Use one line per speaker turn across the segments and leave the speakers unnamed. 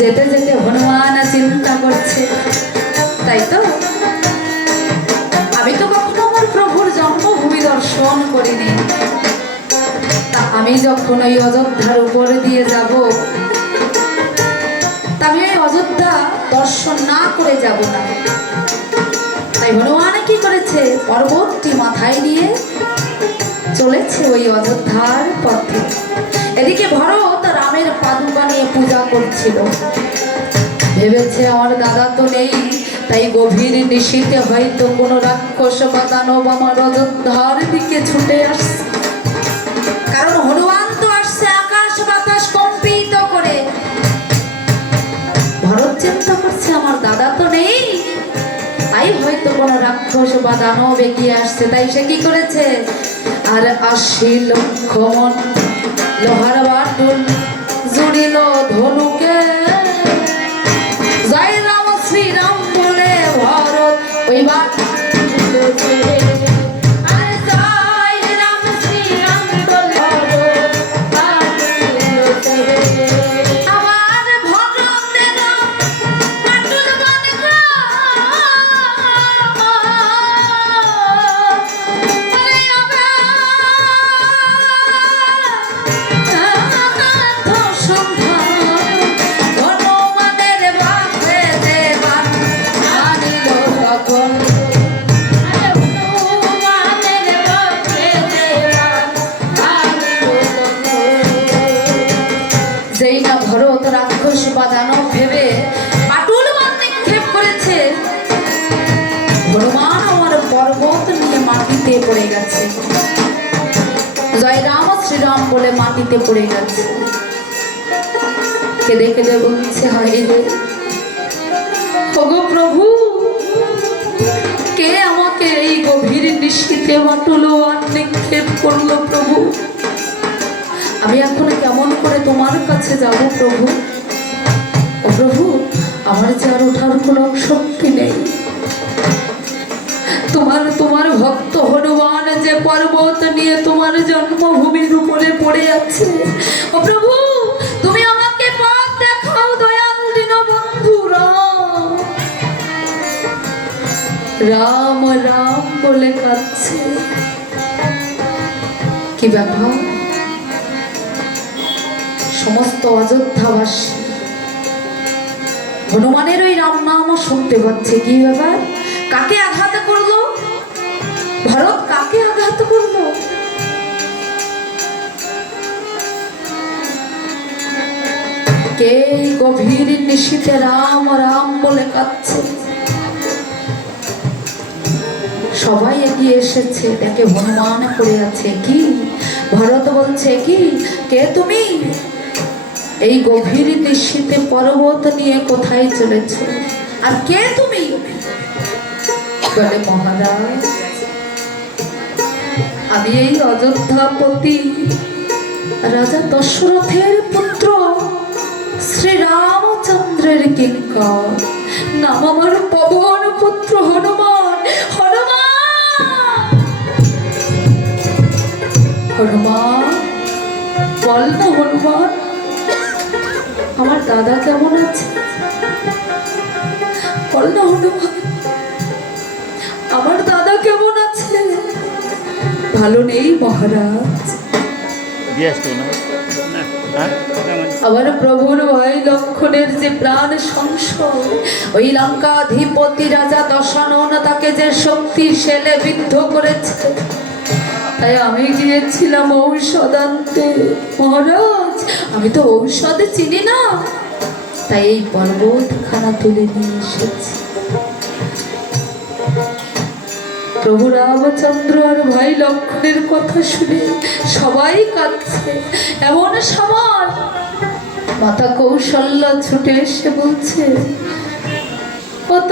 যেতে যেতে হনুমান চিন্তা করছে। তাই তো? আমি তো কখনো আমার প্রভুর জন্মভূমি দর্শন করিনি। তা আমি যখন ওই অযোধ্যার উপরে দিয়ে যাব, তা আমি ওই অযোধ্যা দর্শন না করে যাব না। তাই হনুমান কি করেছে? পর্বতটি মাথায় নিয়ে চলেছে ওই অযোধ্যার পথে। এদিকে ভরত রামের পাদুকা নিয়ে পূজা করছিল। ভেবেছে আমার দাদা তো নেই, তাই গভীর নিশীতে হয়তো কোনো রাক্ষস বা আমার অযোধ্যার দিকে ছুটে আসছে। কারণ হনুমান তো আসছে আকাশ বাতাস কম্পিত করে। ভরত চিন্তা করছে, আমার দাদা তো নেই, তাই হয়তো কোনো রাক্ষস বা দানব এগিয়ে আসছে। তাই সে কি করেছে? আর আশি লক্ষ লোহার বাটুল জুড়িল ধনুকে মাটিতে পড়ে গেছে। কেঁদে কেঁদে বলছে, হায় রে। প্রভু, কে আমাকে এই গভীর নিশীতে মাটুলো আর নিক্ষেপ করল প্রভু? আমি এখন কেমন করে তোমার কাছে যাব প্রভু? প্রভু, আমার যে আর ওঠার কোনো শক্তি নেই? তোমার তোমার ভক্ত যে পর্বত নিয়ে তোমার জন্মভূমির উপরে পড়ে আছে। ও প্রভু, তুমি আমাকে পথ দেখাও দয়াল দিন বন্ধু রাম রাম বলে কাঁদছে। কি ব্যাপার? সমস্ত অযোধ্যাবাসী হনুমানের ওই রাম নামও শুনতে পাচ্ছে। কি ব্যাপার? কাকে আঘাত করল? ভারত কাকে আঘাত করল কে গভীর রাম রাম বলে কাঁদছে? সবাই এগিয়ে এসেছে দেখে হনুমান পড়ে আছে। কি? ভারত বলছে কি? কে তুমি? এই গভীর নিশীতে পর্বত নিয়ে কোথায় চলেছ? আর কে তুমি? বলে মহারাজ। আমি এই অযোধ্যাপতি রাজা দশরথের পুত্র শ্রীরামচন্দ্রের কিঙ্কর। নাম আমার পবন পুত্র হনুমান হনুমান। হনুমান। আমার দাদা কেমন আছে? বল না হনুমান। ভালো নেই, মহারাজ? আমার প্রভুর ভাই লক্ষণের যে প্রাণ সংশয়, ওই লঙ্কাধিপতি রাজা দশানন তাকে যে শক্তি সেলে বিদ্ধ করেছে, তাই আমি গিয়েছিলাম ঔষধ আনতে মহারাজ, আমি তো ঔষধ চিনি না, তাই এই পর্বতখানা তুলে নিয়ে এসেছি প্রভু রামচন্দ্র আর ভাই লক্ষণের কথা শুনে সবাই কাঁদছে। এমন সমান মাতা কৌশল্যা ছুটে এসে বলছে কত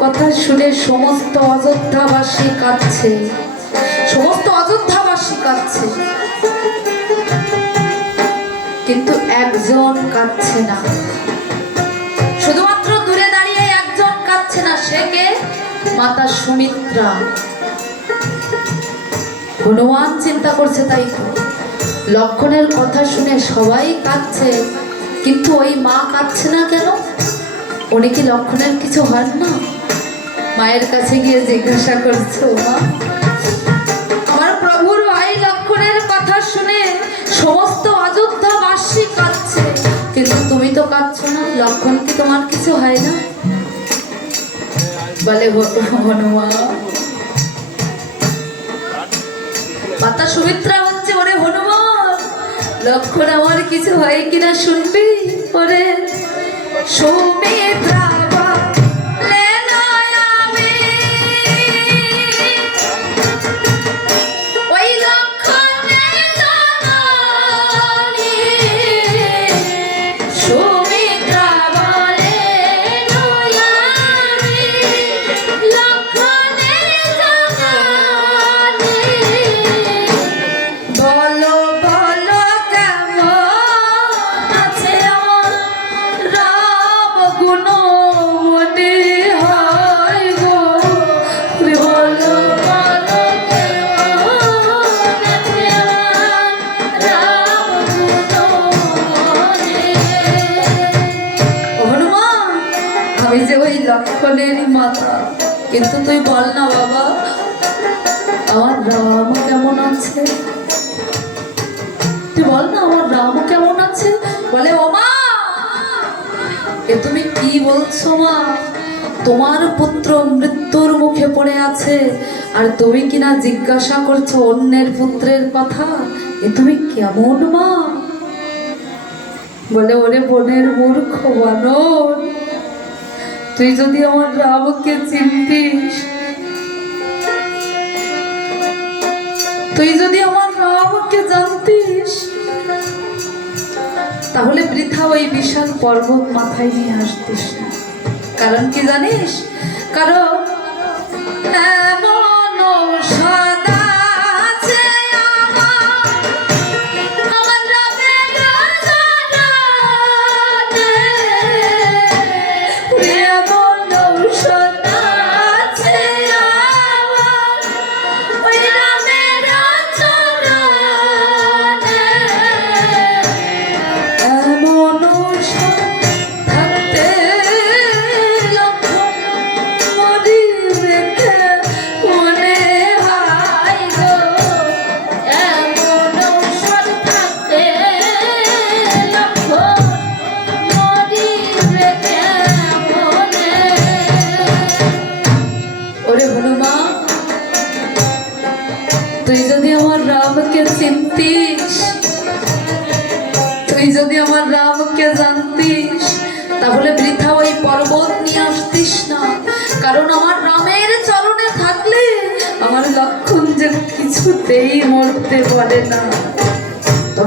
কথা শুনে সমস্ত অযোধ্যাবাসী কাঁদছে। সমস্ত অযোধ্যাবাসী কাঁদছে। কিন্তু একজন কাঁদছে না। শুধুমাত্র দূরে দাঁড়িয়ে একজন কাঁদছে না, সে কে? মাতা সুমিত্রা। হনুমান চিন্তা করছে তাই লক্ষণের কথা শুনে সবাই কাঁদছে। কিন্তু ওই মা কাঁদছে না কেন? উনি কি লক্ষণের কিছু হন না? মায়ের কাছে গিয়ে জিজ্ঞাসা করছে "ও মা, আমার প্রভুর ভাই লক্ষণের কথা শুনে সমস্ত অযোধ্যাবাসী কাঁদছে। কিন্তু তুমি তো কাঁদছো না, লক্ষণ কি তোমার কিছু হয় না? বলে, "হ- হনুমান মাতা সুমিত্রা হচ্ছে ওরে হনুমান। লক্ষণ আমার কিছু হয় কিনা শুনবি? ওরে সুমিত্রা কি তোমার পুত্র মৃত্যুর মুখে পড়ে আছে। আর তুমি কিনা জিজ্ঞাসা করছ অন্যের পুত্রের কথা? এ তুমি কেমন মা? বলে, ওরে বোনের মূর্খ বানর, তুই যদি আমার রামকে চিনতিস, তুই যদি আমার রামকে জানতিস, তাহলে বৃথা ওই বিশাল পর্বত মাথায় নিয়ে আসতিস না। কারণ কি জানিস? কারণ এমন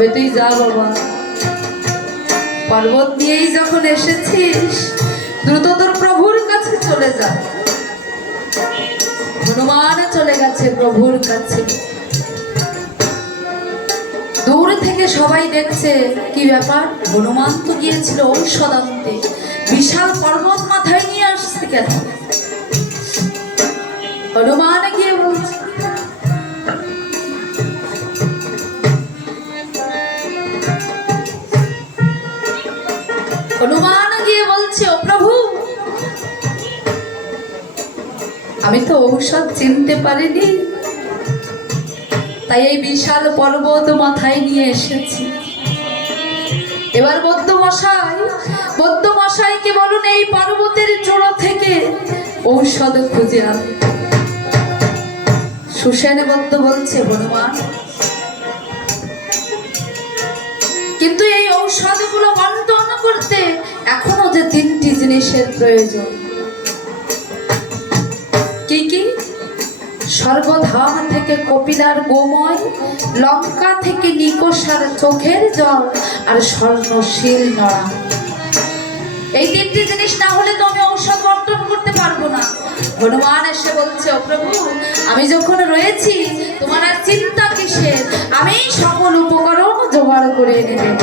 তবে তুই যা বাবা। পর্বত নিয়েই যখন এসেছিস, দ্রুত তোর প্রভুর কাছে চলে যা। হনুমান চলে গেছে প্রভুর কাছে। দূর থেকে সবাই দেখছে কি ব্যাপার? হনুমান তো গিয়েছিল ঔষধ আনতে বিশাল পর্বত মাথায় নিয়ে আসছে কেন? হনুমান গিয়ে বলছে হনুমান গিয়ে বলছে, ও প্রভু, আমি তো ঔষধ চিনতে পারিনি। তাই এই বিশাল পর্বত মাথায় নিয়ে এসেছি। এবার বদ্যমশাই মশাই বৌদ্ধ মশাইকে বলুন, এই পর্বতের চূড়া থেকে ঔষধ খুঁজে আন। সুসেন বৌদ্ধ বলছে, হনুমান, কিন্তু এই ঔষধগুলো বন্টন করতে এখন জিনিসের প্রয়োজন। কি কি? স্বর্গধাম থেকে কপিলার গোময়, লঙ্কা থেকে নিকোষার চোখের জল আর স্বর্ণশীল নড়া। এই তিনটি জিনিস না হলে তো আমি ঔষধ বন্টন করতে পারব না। হনুমান এসে বলছে, ও প্রভু, আমি যখন রয়েছি, তোমার আর চিন্তা কিসের? আমি সকল উপকরণ জোগাড় করে এনে দেব।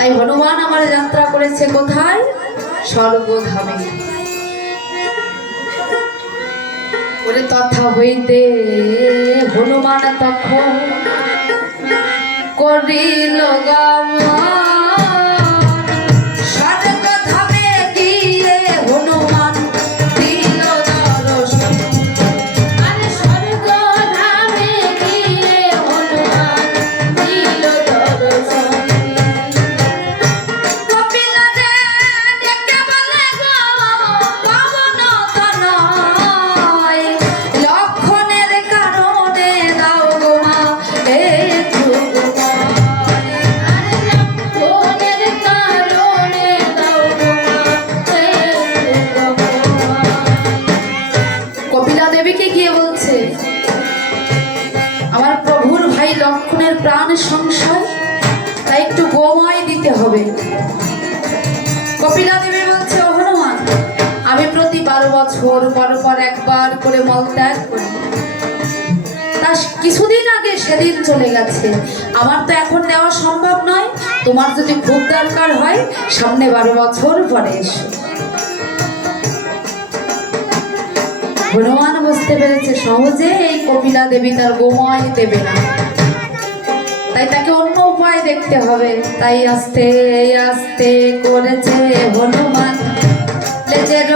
তাই হনুমান আমার যাত্রা করেছে কোথায়? স্বর্গধামে বলে তথা হইতে হনুমান তখন করিল গমন বছর পর পর একবার করে তা কিছুদিন আগে সেদিন চলে গেছে। আমার তো এখন নেওয়া সম্ভব নয়। তোমার যদি খুব দরকার হয়, সামনে বারো বছর পরে এসো। হনুমান বুঝতে পেরেছে, সহজে এই কপিলা দেবী তার গোময় দেবে না। তাই তাকে অন্য উপায় দেখতে হবে। তাই আস্তে আস্তে করেছে হনুমান। লেজের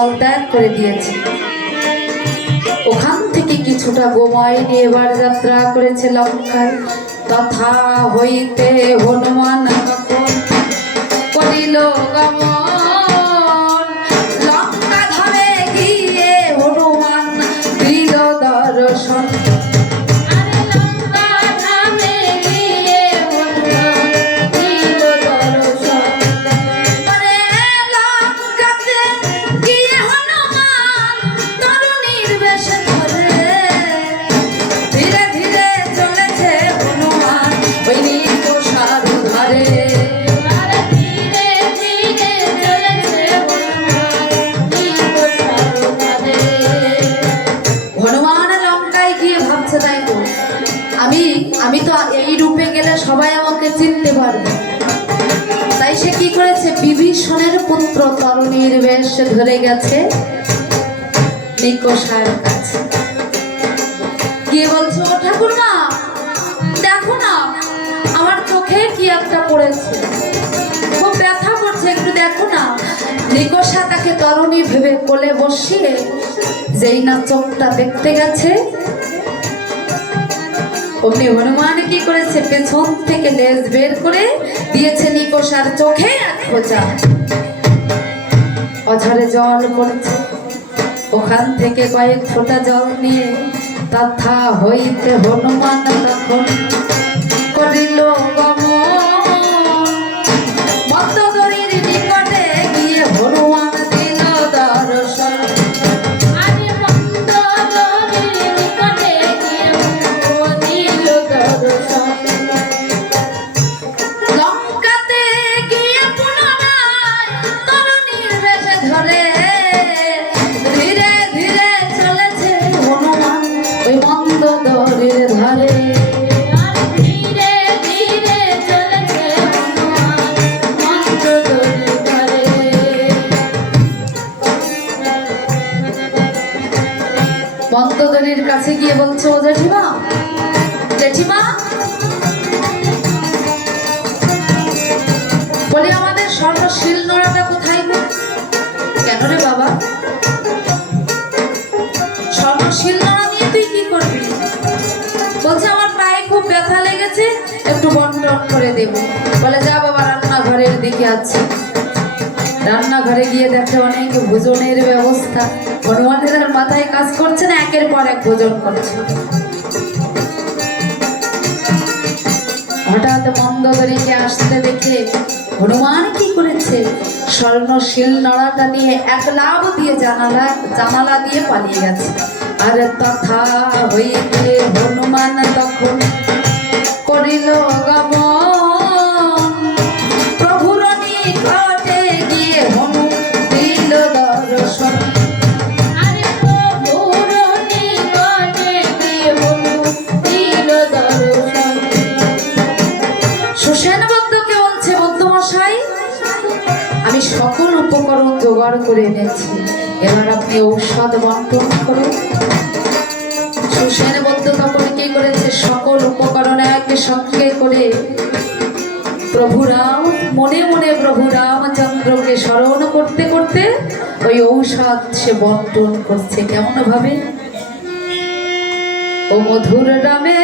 পাঁচ মল ত্যাগ করে দিয়েছে। ওখান থেকে কিছুটা গোময় নিয়ে এবার যাত্রা করেছে লঙ্কায় তথা হইতে হনুমান করিল গমন গেছে অমনি হনুমান কি করেছে? পেছন থেকে লেজ বের করে দিয়েছে নিকোষার চোখে খোঁচা। অঝরে জল পড়েছে। ওখান থেকে কয়েক ফোঁটা জল নিয়ে তথা হইতে হনুমান তখন মন্দরির কাছে গিয়ে বলছে, ও জেঠিমা জেঠিমা? বলি, আমাদের স্বর্ণশীল নোড়াটা কোথায়? কেন রে বাবা? স্বর্ণশীল নোড়া নিয়ে তুই কি করবি? বলছে, আমার পায়ে খুব ব্যথা লেগেছে, একটু বন্টন করে দেব। বলে, যা বাবা, রান্নাঘরের দিকে আছে। রান্নাঘরে গিয়ে দেখে অনেক ভোজনের ব্যবস্থা। হনুমানের মাথায় কাজ করছে না, একের পর এক ভোজন করছে। হঠাৎ মন্দগরীকে আসতে দেখে হনুমান কি করেছে? স্বর্ণ স্বর্ণশীল নড়াটা নিয়ে এক লাভ দিয়ে জানালা জানালা দিয়ে পালিয়ে গেছে। আর তথা হইতে হনুমান তখন করিল গমন আপনি ঔষধ বন্টন তখন কি করেছে? সকল এক সঙ্গে করে মনে মনে প্রভু রামচন্দ্রকে স্মরণ করতে করতে ওই ঔষধ সে বন্টন করছে। কেমন ভাবে ও মধুর রামে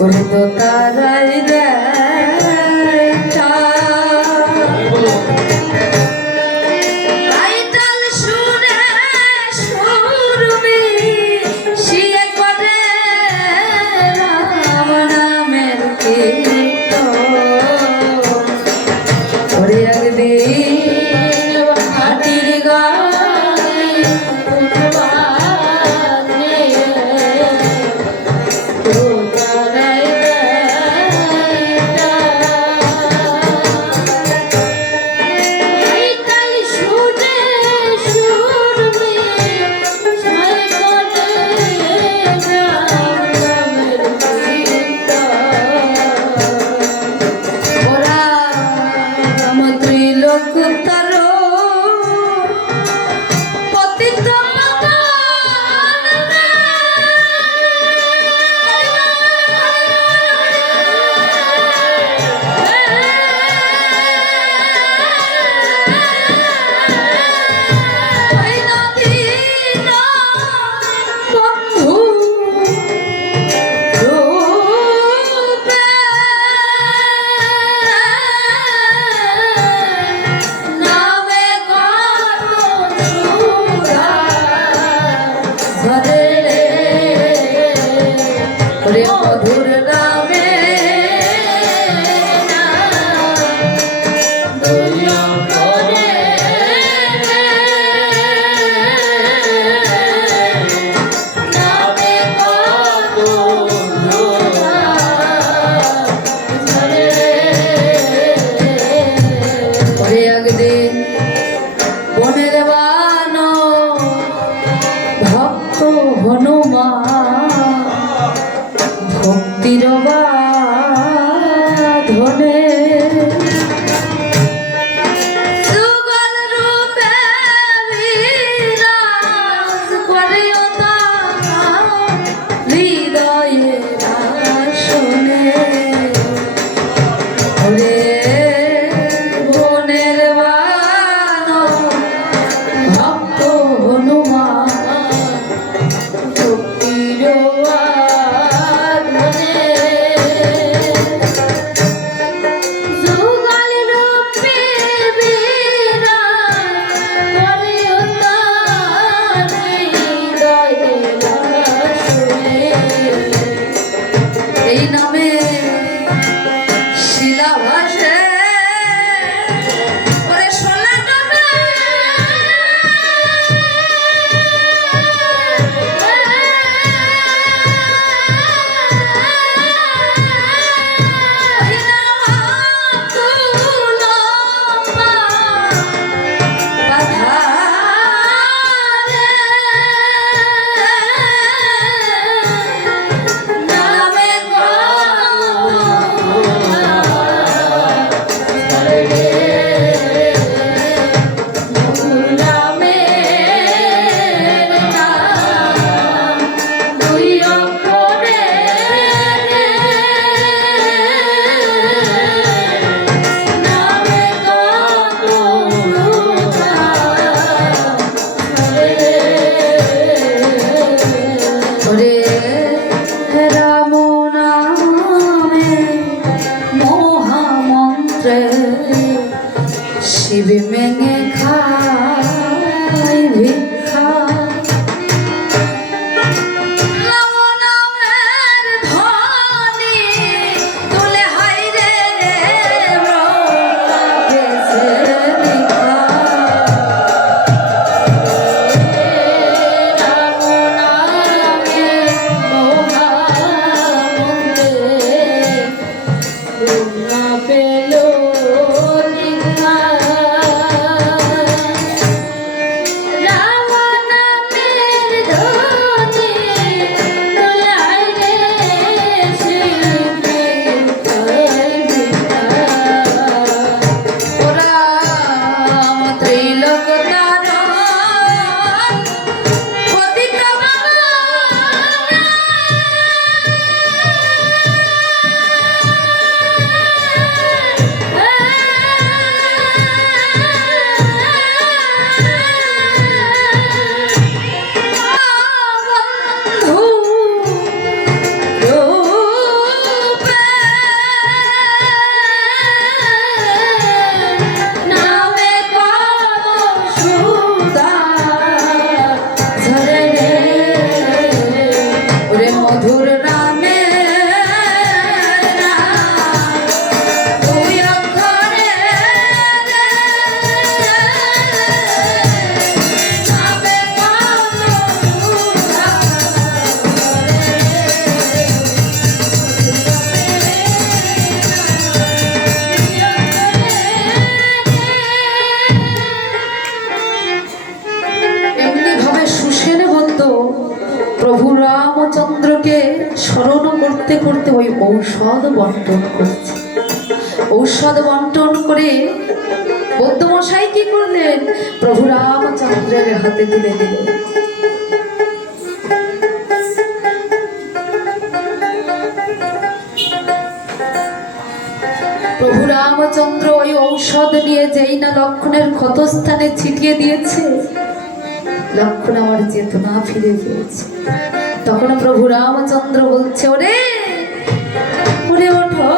তো তারাই দেখা প্রভু রামচন্দ্র ওই ঔষধ নিয়ে যেই না লক্ষণের ক্ষতস্থানে ছিটিয়ে দিয়েছে, লক্ষণ আমার চেতনা ফিরে গিয়েছে তখন প্রভু রামচন্দ্র বলছে, ওরে ওরে ওঠো।